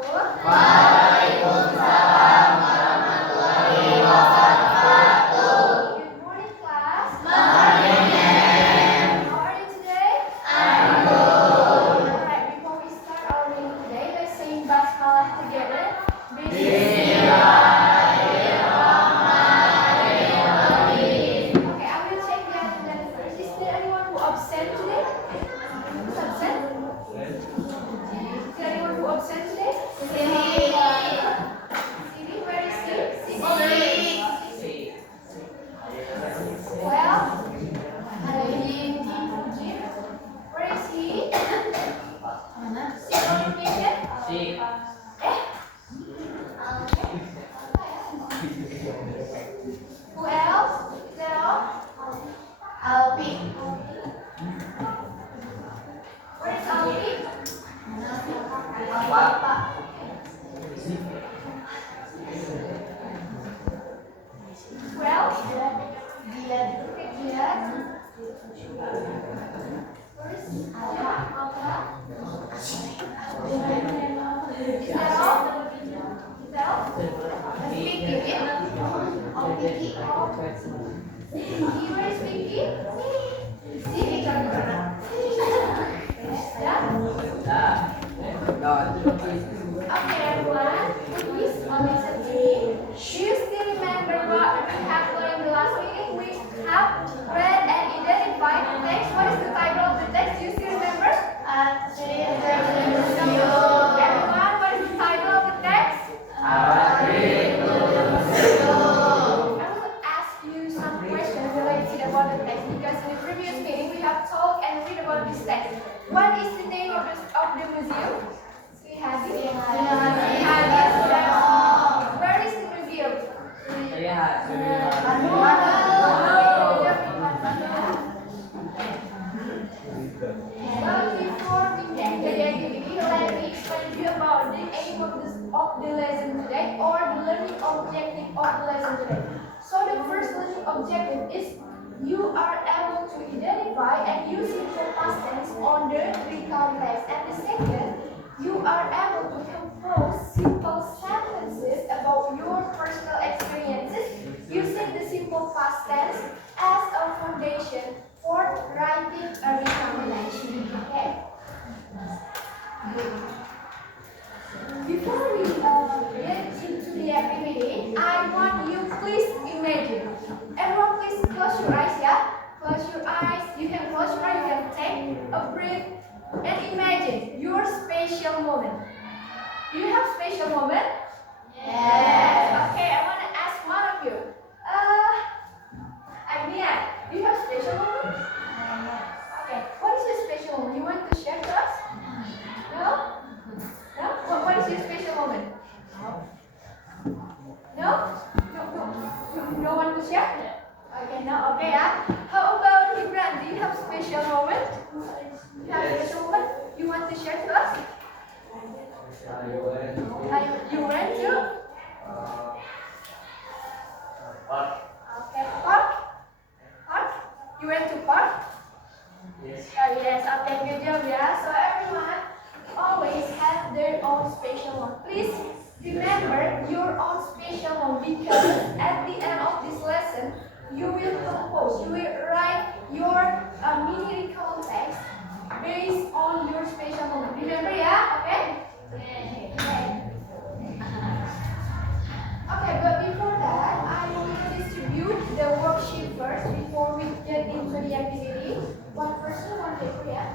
Waalaikumsalam warahmatullahi wabarakatuh. Good morning, class. Morning, ma'am. How are you today? I'm good. Alright, before we start our meeting today, let's sing Basmalah together. Bismillahirrahmanirrahim. Okay, I will check the attendance first. Is there anyone who absent today? Who's absent? Is there anyone who absent today? Siri, where is Siri? Well, ada Jim. Where is he? Mana? Information? Who else? Is that all? Alpi. Where is Alpi? Apa? Who else? Gilad. Where is Alpa? Is that all? Is that all? Vicky. Oh, Vicky. Where is Vicky? Vicky. Okay, everyone, please listen to me. Do you still remember what we have learned in the last meeting? We have read and identified the text. What is the title of the text? Do you still remember? Everyone, what is the title of the text? I will ask you some questions related about the text because in the previous meeting we have talked and read about this text. What is the name of the museum? Sri Hadi. Where is the museum? Well, before we get to the activity, let me explain to you about the aim of the lesson today or the learning objective of the lesson today. So the first learning objective is you are able to identify and use simple past tense on the recount text. And the second, you are able to compose simple sentences about your personal experiences using the simple past tense as a foundation for writing a recommendation. Okay. Before we get into the activity, I want you please imagine. Everyone, please close your eyes, yeah? Close your eyes. You can close your eyes. You can take a breath and imagine your special moment. Do you have special moment? Yes. Okay, I want to ask one of you. Agnia, do you have special moment? Okay, what is your special moment? You want to share to us? No? No? What is your special moment? No? No one to share? Okay, no, okay, yeah. How about Gibran? Do you have special moment? You have special moment? You want to share to us? You went to? Okay, park? Park? You went to park? Yes. Yes, okay, good job, yeah. So everyone always have their own special one. Please remember your own special one because at the end of this lesson, you will compose, you will write your mini recount text based on your special moment. Remember, yeah? Okay? Okay, but before that, I will distribute the worksheet first before we get into the activity. One person, one paper, yeah?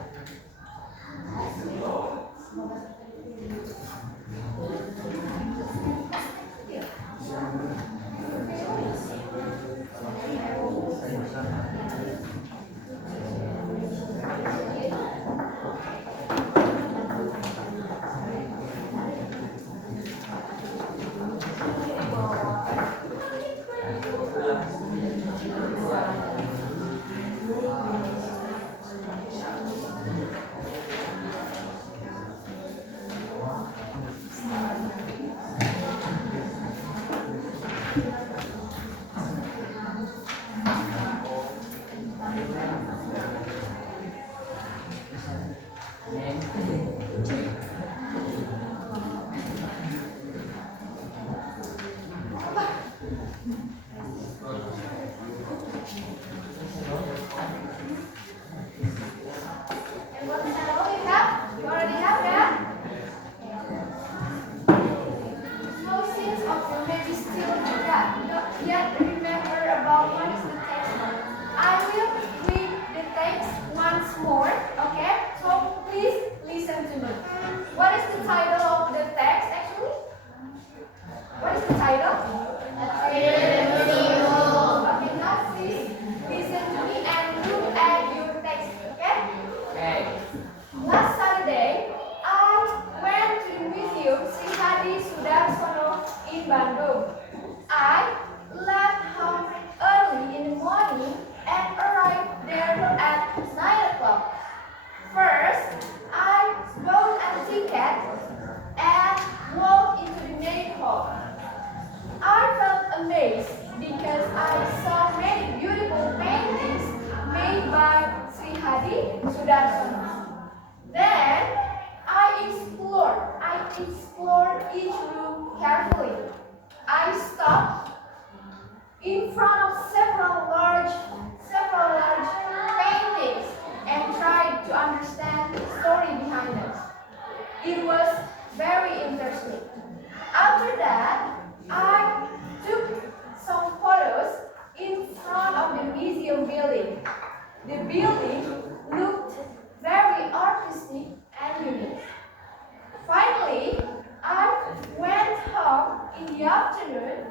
interesting. After that, I took some photos in front of the museum building. The building looked very artistic and unique. Finally, I went home in the afternoon.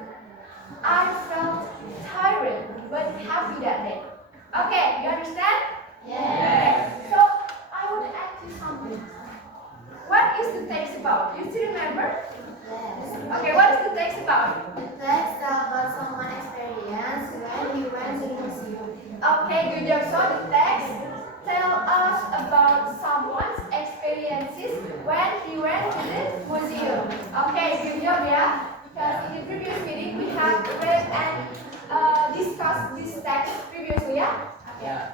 I felt tired but happy that day. Okay, you understand? Yes. So, I want to ask you something. What is the text about? You still remember? Yes. Okay, what is the text about? The text about someone's experience when he went to the museum. Okay, good job. So the text tell us about someone's experiences when he went to the museum. Okay, good job, yeah. Because in the previous meeting we have read and discussed this text previously, yeah. Yeah.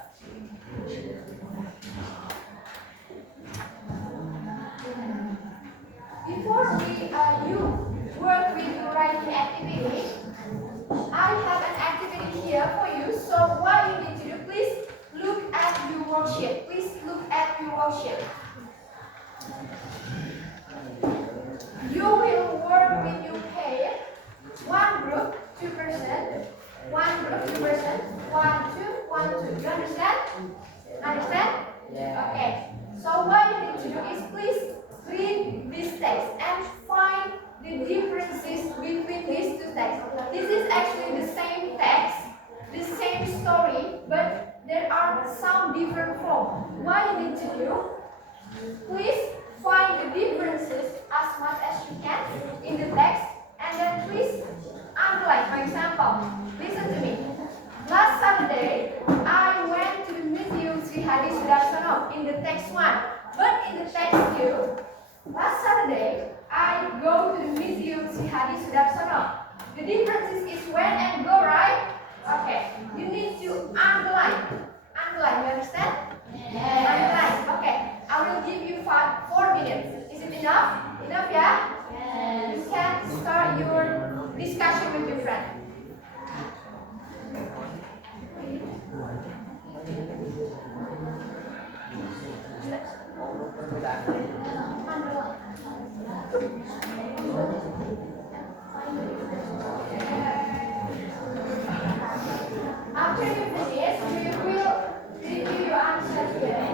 Before you work with your writing activity, I have an activity here for you. So what you need to do, please look at your worksheet. Please look at your worksheet. You will work with your pair. One group, 2%. One group, 2%. 1, 2, 1, 2. You understand? Understand? Yeah. Okay. So what you need to do is please read this text and find the differences between these two texts. This is actually the same text, the same story, but there are some different forms. What you need to do, please find the differences as much as you can in the text, and then please underline. For example, listen to me. Last Saturday, I went to the Museum Sri Hadi Sudarsono in the text 1. But in the text 2, last Saturday, I go to the Museum Sri Hadi Sudarsono. The difference is when and go, right? Okay. You need to underline. Underline, you understand? Yes. Underline. Okay. I will give you 4 minutes. Is it enough? Enough, yeah? Yes. You can start your discussion with your friend. After you finish, you will review your answers here.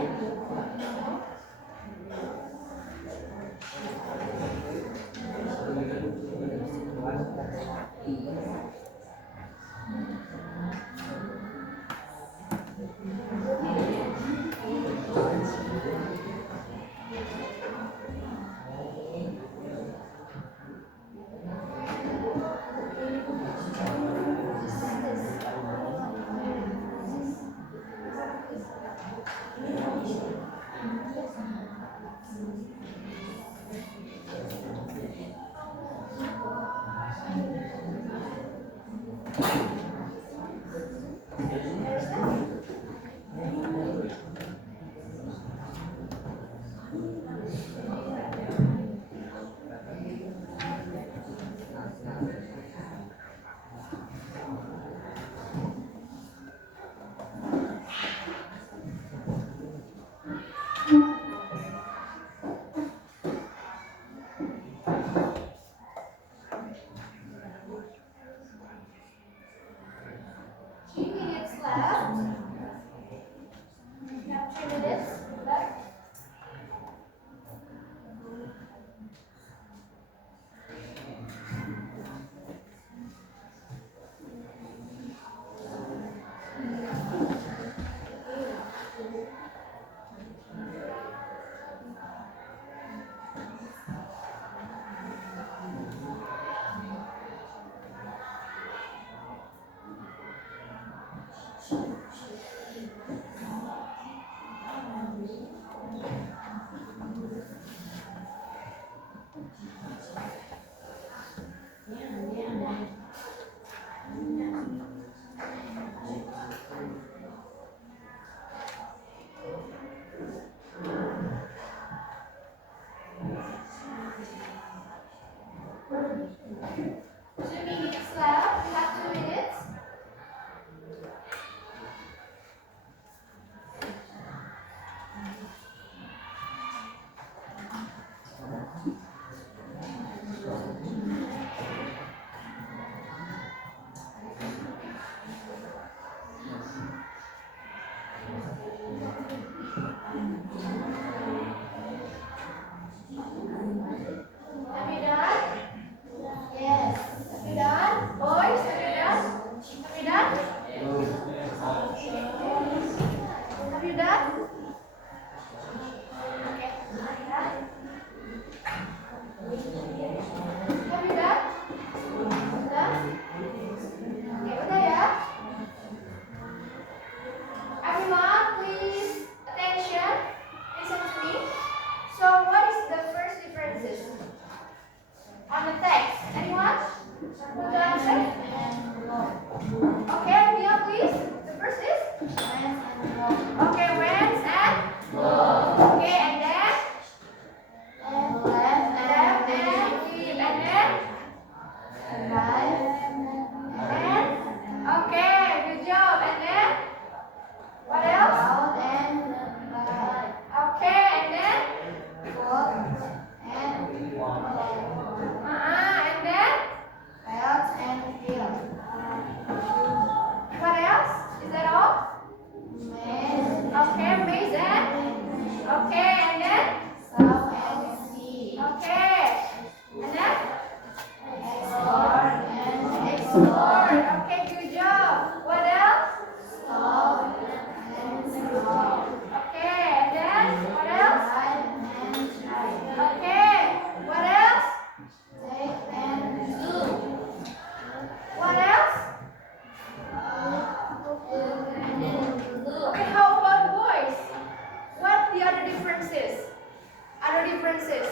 other differences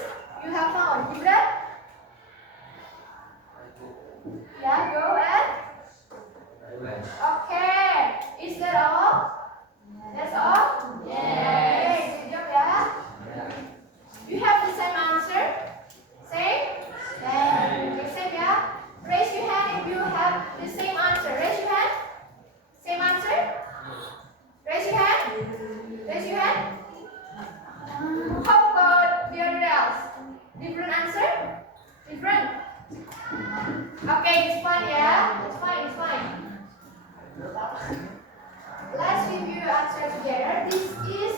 you have found? Gibran? Yeah, go ahead. Okay, is that all? That's all? Yes. Okay, good job, yeah. You have the same answer? Same? Okay, same, yeah. Raise your hand if you have the same answer. Raise your hand. Same answer? Raise your hand. Raise your hand. How about the other else? Different answer? Different? Okay, it's fine, yeah? It's fine, it's fine. Let's review your answer together. This is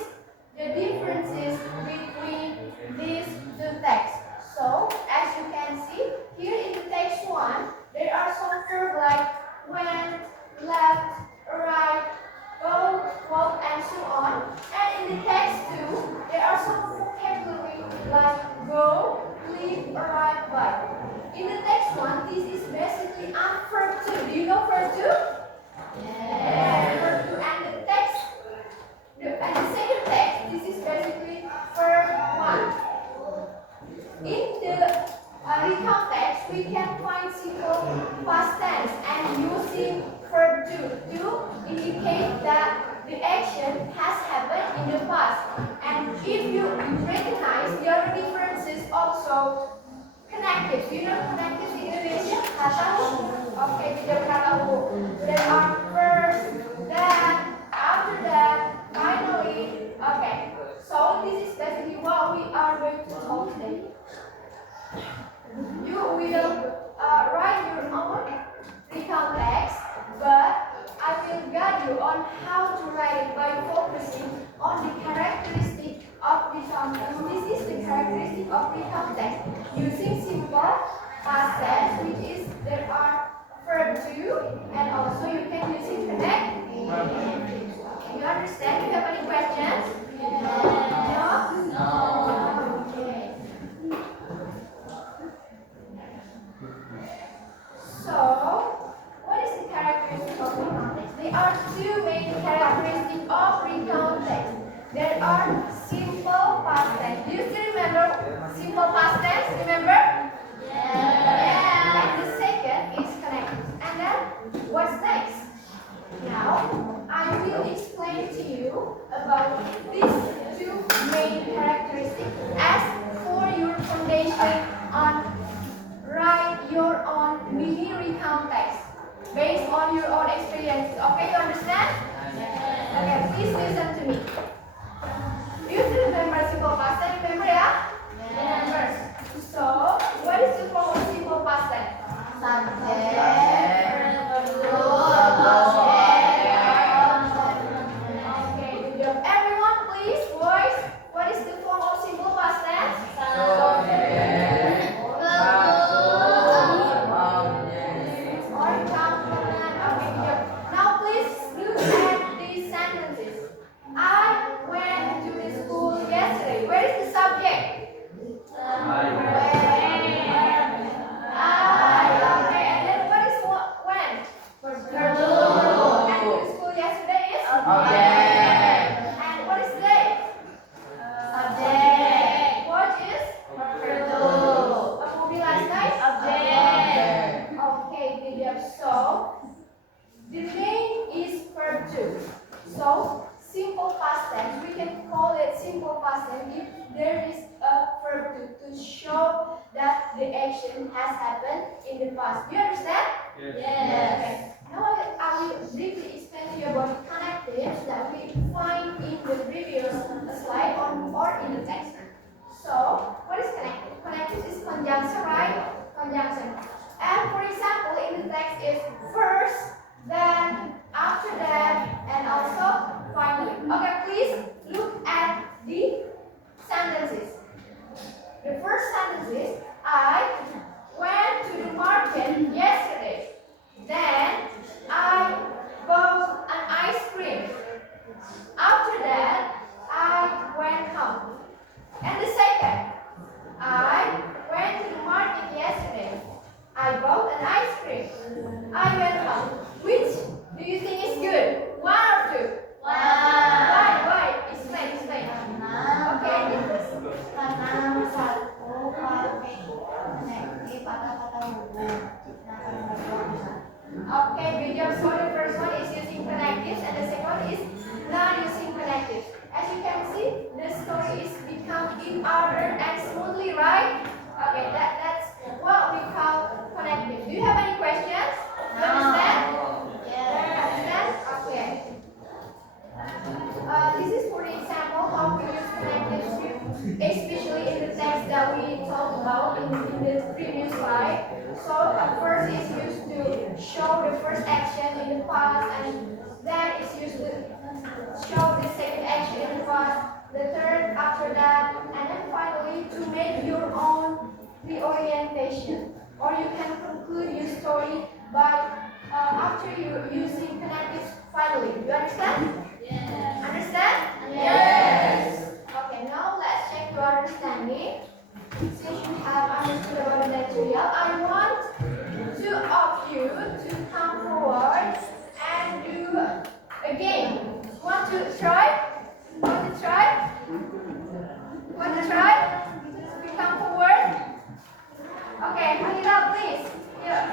the differences between these two texts. So, as you can see, here in the text 1, there are some verbs like went, left, right, go, walk, and so on. And in the text 2, there are some vocabulary like go, leave, arrive, by. In the text 1, this is basically a verb 2. Do you know verb 2? Yes. Verb 2. And the text, and the second text, this is basically verb 1. In the recount text, we can find simple past tense and using verb to indicate that the action has happened in the past. And if you recognize the other differences also connected. Do you know connected in Indonesia? Tahu? Okay, tidak pernah tahu. There are first, then, after that, finally. Okay, so this is basically what we are going to talk today. You will write your own recount text, but I will guide you on how to write it by focusing on the characteristic of recount text. This is the characteristic of recount text. Using simple past tense, which is there are verb to, and also you can use it connect. You understand? Do you have any questions? No? Okay. So, what is the characteristic of recount text? There are two main characteristics of recount text. There are simple past tense. Do you still remember simple past tense? Remember? Yeah. And the second is connected. And then, what's next? Now, I will explain to you about these two main characteristics as for your foundation on write your own mini recount text based on your own experiences. Okay, you understand? Okay, please listen to me. Do you still remember simple past tense? Remember, yeah? Remember. So, what is the form of simple past tense? Okay, good job. Everyone, please voice. What is the form of simple past tense? Or complement. Okay, good job. Now, please look at these sentences. I went to the school yesterday. Where is the subject? Okay, and then what is when? And to the school yesterday is? And what is today? What is? A movie last night? Okay, good job. So, the name is verb 2. So, simple past tense, we can call it simple past tense if there is a verb to show that the action has happened in the past. Do you understand? Yes. Okay. Now I will briefly explain to you about connectives that we find in the previous slide or in the text. So, what is connective? Connective is conjunction, right? Conjunction. And for example, in the text is first, then, after that, and also finally. Okay, please look at the sentences. The first sentence is, I went to the market yesterday. Then, I bought an ice cream. After that, I went home. And the second, I went to the market yesterday. I bought an ice cream. I went home. Which do you think is good? One or two? Why? Explain. Okay. other and smoothly, right? Okay, that's what we call connective. Do you have any questions? Do you understand? Understand? Okay. This is for the example how we use connective strip, especially in the text that we talked about in the previous slide. So first is used to show the first action in the past, and then it's used to show the second action in the past, the third after that, and then finally to make your own reorientation. Or you can conclude your story by after you using connectives finally. Do you understand? Understand? Yes. Okay, now let's check your understanding. Since you have understood about the material, I want two of you to come forward and do a game. Want to try? Want to try? Want to try? You come forward. Okay, Hanira, please. Here.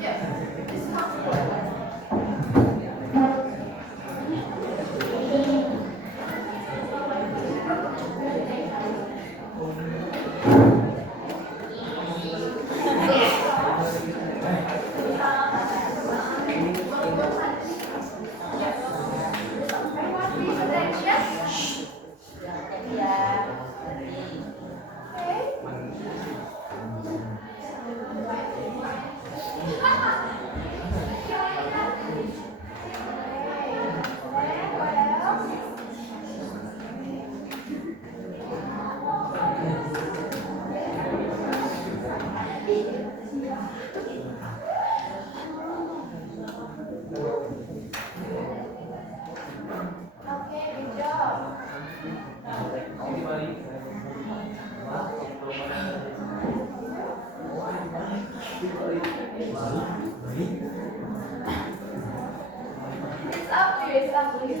Yes, just come forward. Everyone, please attention. Okay. Okay, good job. It's up to you, it's up to you.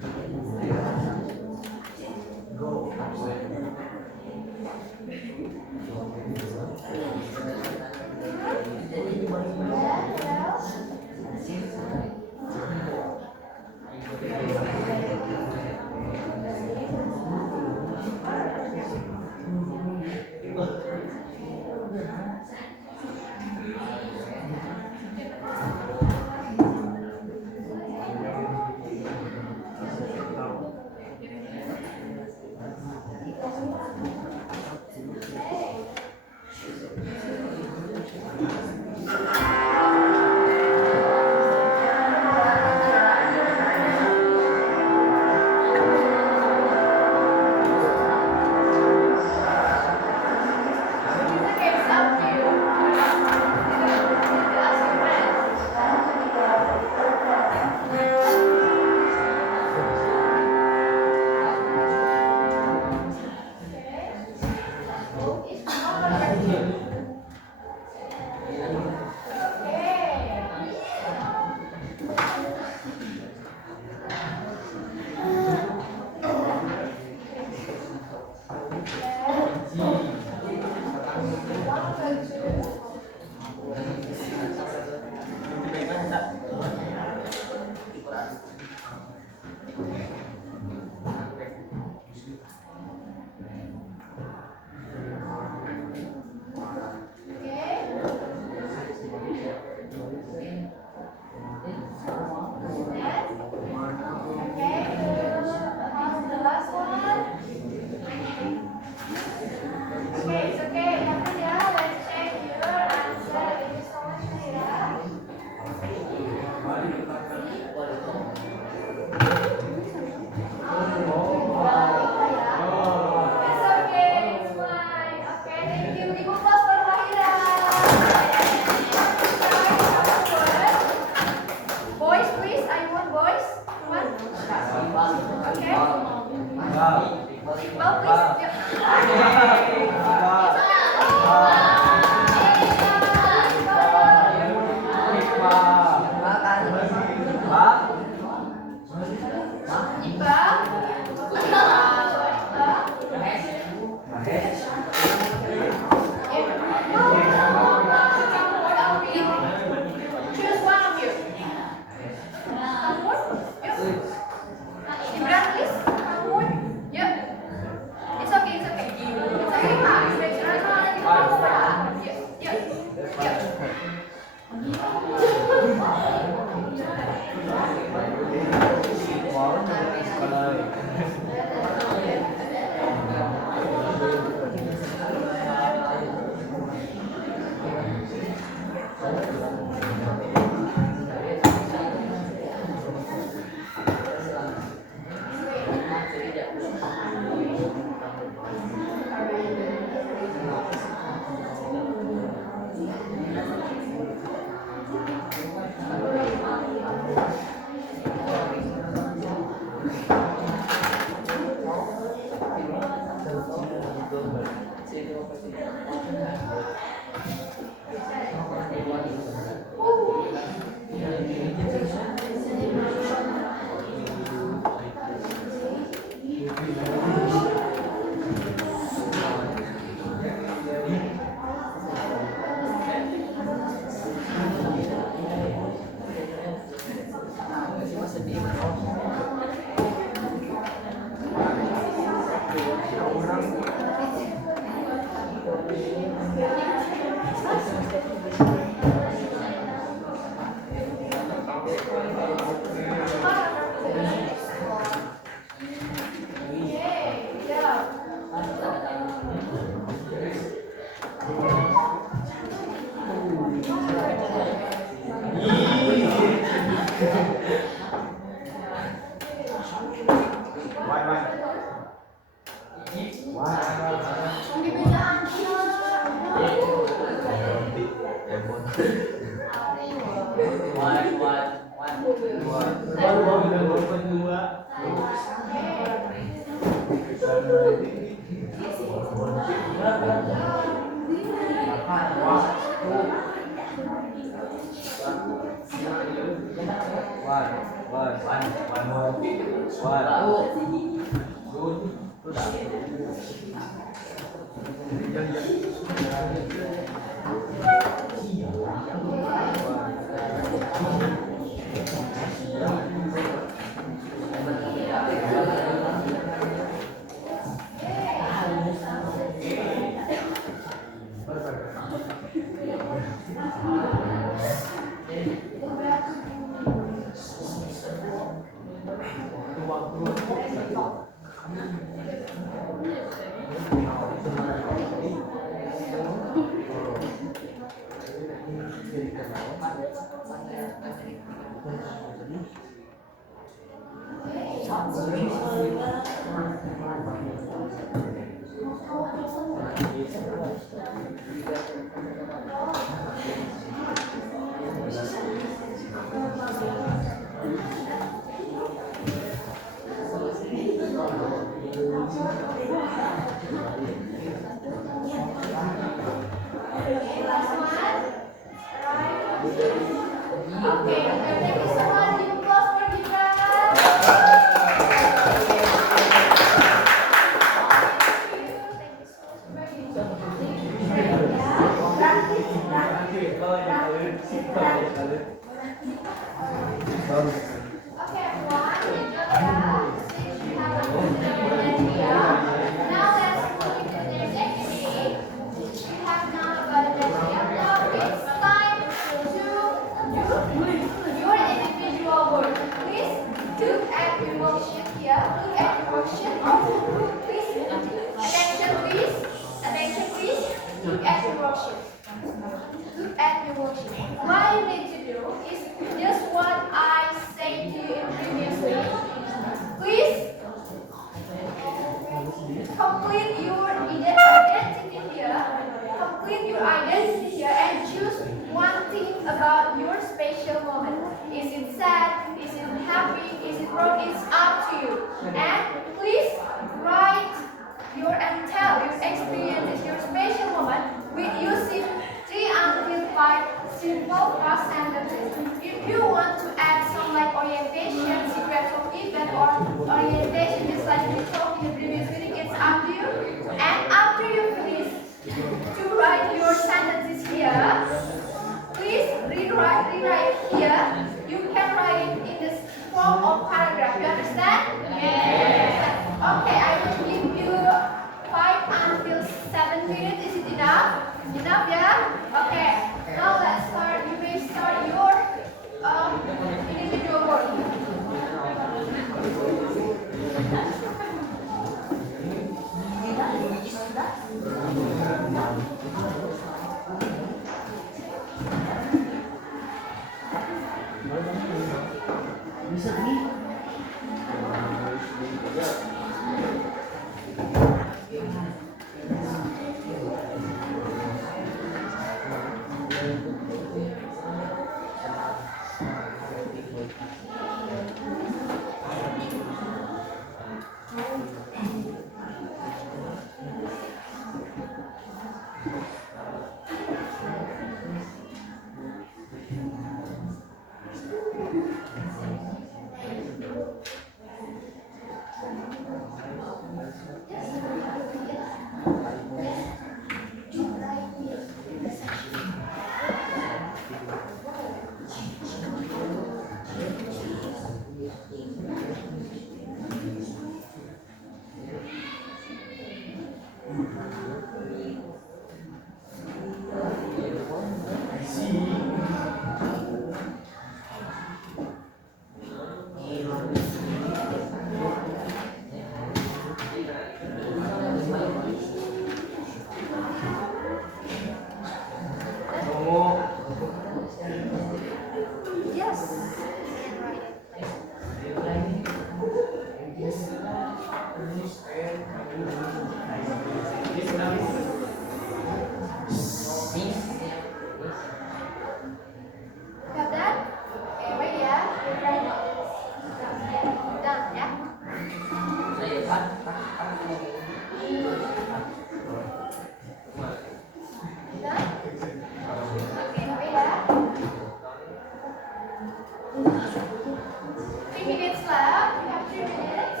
3 minutes left. We have 3 minutes.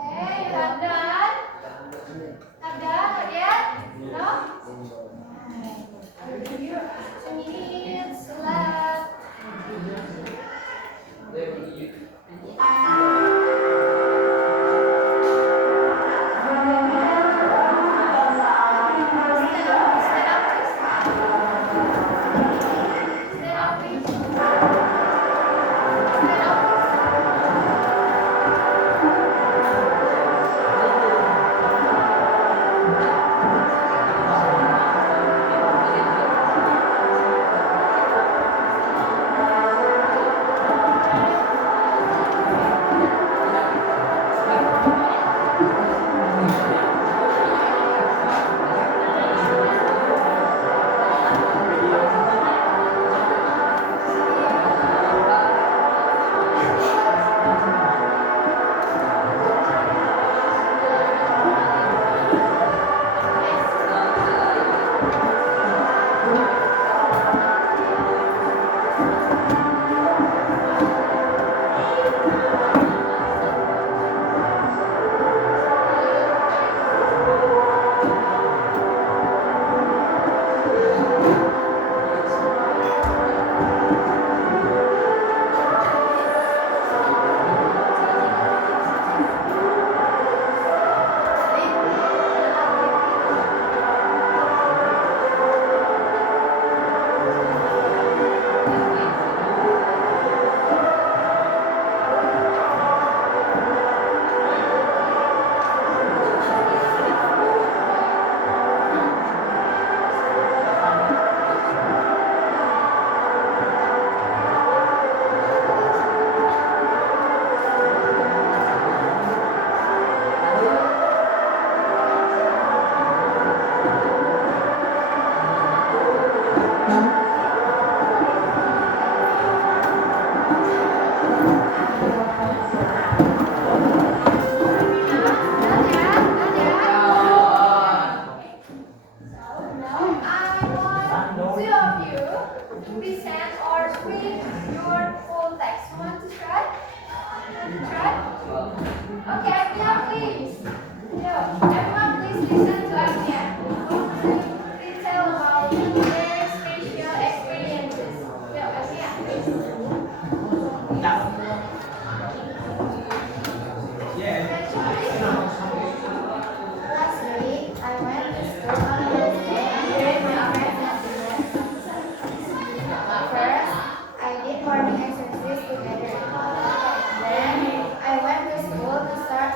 Okay, you have done? Have done? Not yet? No? I'll give you 2 minutes left. Stand up, please. Stand up, please. Stand up, please. Present or read your full text. You want to try? Try? Okay, Agnia, please. No, everyone, please listen to Agnia. Please tell about their spatial experiences. No, Agnia, please. Last week, I went to school on Thursday and met my friends and First, I did morning exercise together. Then, I went to school to start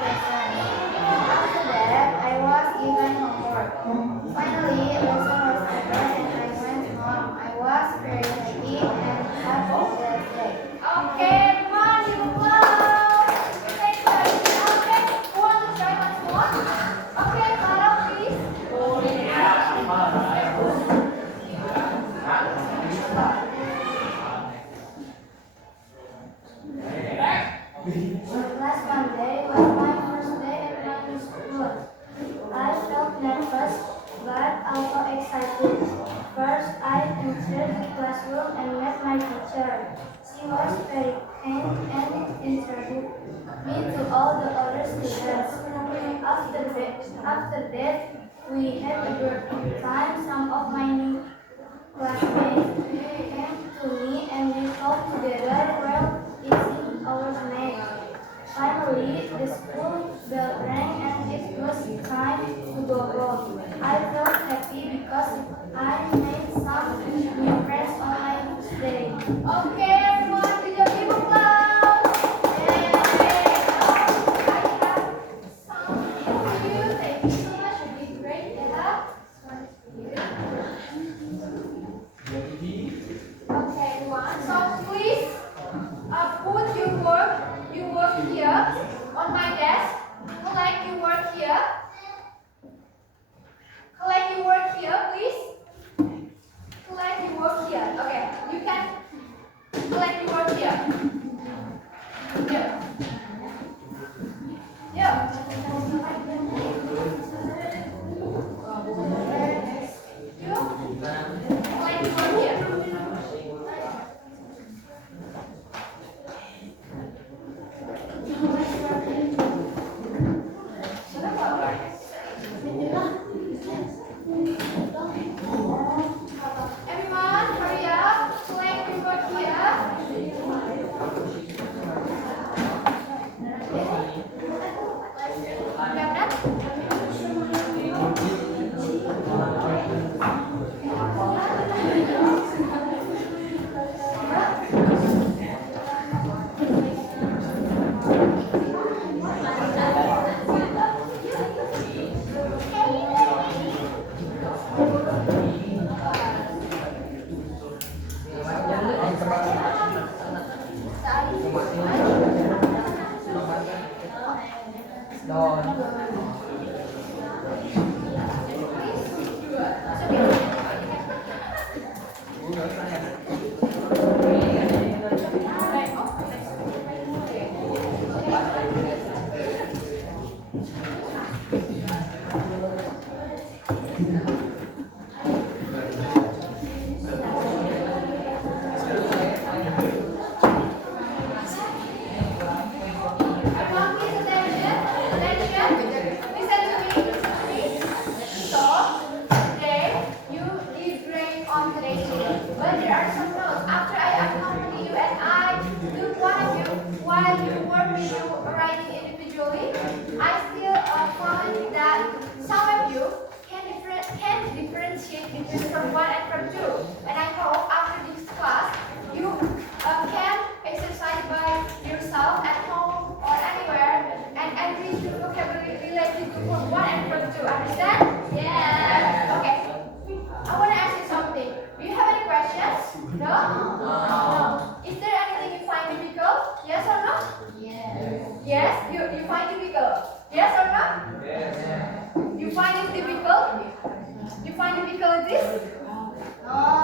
lesson. After that, I was given homework. Finally, lesson was over and I went home. I was very happy and had a good day. Okay, everyone, you close. Thanks, Agnia. Okay, who want to try once more? Okay, Clara, please. Last Monday was my first day at my school. I felt nervous but also excited. First, I entered the classroom and met my teacher. She was very kind and introduced me to all the other students. After that, we had a good time. Some of my new classmates came to me and we talked together while eating our snack. Finally, the school bell rang and it was time to go home. I felt happy because I made some new friends on my stay. Okay, everyone, give your big applause. Yay. Now, I have some for you. Thank you so much. You did great, yeah. This one is for you. Okay, everyone. So please put your work here on my desk. Collect your work here, please. Collect your work here. Okay, you can collect your work here. Here. Here. You collect your work here. Everyone, hurry up. Collect your work here. Udah benar? Everyone, please attention. Attention. Listen to me. So, today you did great on today's video. But there are some notes. After I accompany you and I look one of you while you work with you writing individually, I still find that some of you can differentiate between from one and from two. And I hope after this class you can exercise by yourself at home or anywhere and enrich your vocabulary related to from one and from two. Understand? Yeah. Okay. I want to ask you something. Do you have any questions? No? No. Is there anything you find difficult? Yes or no? Yes. Yes? You find difficult? Yes or no? Yes. You find it difficult? You find difficulties? No.